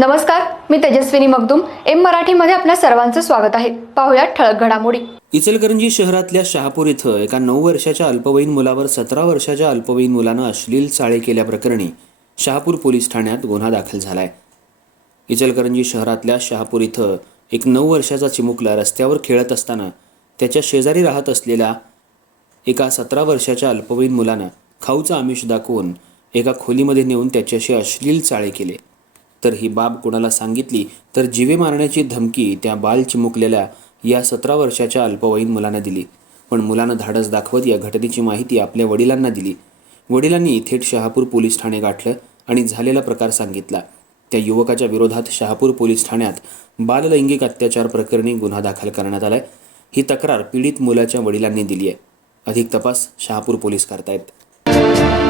नमस्कार मी तेजस्विनी मगदुम. एम मराठीमध्ये आपल्या सर्वांचं स्वागत आहे. पाहुयात ठळक घडामोडी. इचलकरंजी शहरातल्या शहापूर इथं एका नऊ वर्षाच्या अल्पवयीन मुलावर सतरा वर्षाच्या अल्पवयीन मुलानं अश्लील चाळे केल्याप्रकरणी शहापूर पोलीस ठाण्यात गुन्हा दाखल झालाय. इचलकरंजी शहरातल्या शहापूर इथं एक नऊ वर्षाचा चिमुकला रस्त्यावर खेळत असताना त्याच्या शेजारी राहत असलेल्या एका सतरा वर्षाच्या अल्पवयीन मुलानं खाऊचं आमिष दाखवून एका खोलीमध्ये नेऊन त्याच्याशी अश्लील चाळे केले. तर ही बाब कोणाला सांगितली तर जीवे मारण्याची धमकी त्या बाल चिमुकलेल्या या सतरा वर्षाच्या अल्पवयीन मुलानं दिली. पण मुलानं धाडस दाखवत या घटनेची माहिती आपल्या वडिलांना दिली. वडिलांनी थेट शहापूर पोलीस ठाणे गाठलं आणि झालेला प्रकार सांगितला. त्या युवकाच्या विरोधात शहापूर पोलीस ठाण्यात बाललैंगिक अत्याचार प्रकरणी गुन्हा दाखल करण्यात आलाय. ही तक्रार पीडित मुलाच्या वडिलांनी दिली आहे अधिक तपास शहापूर पोलीस करतायत.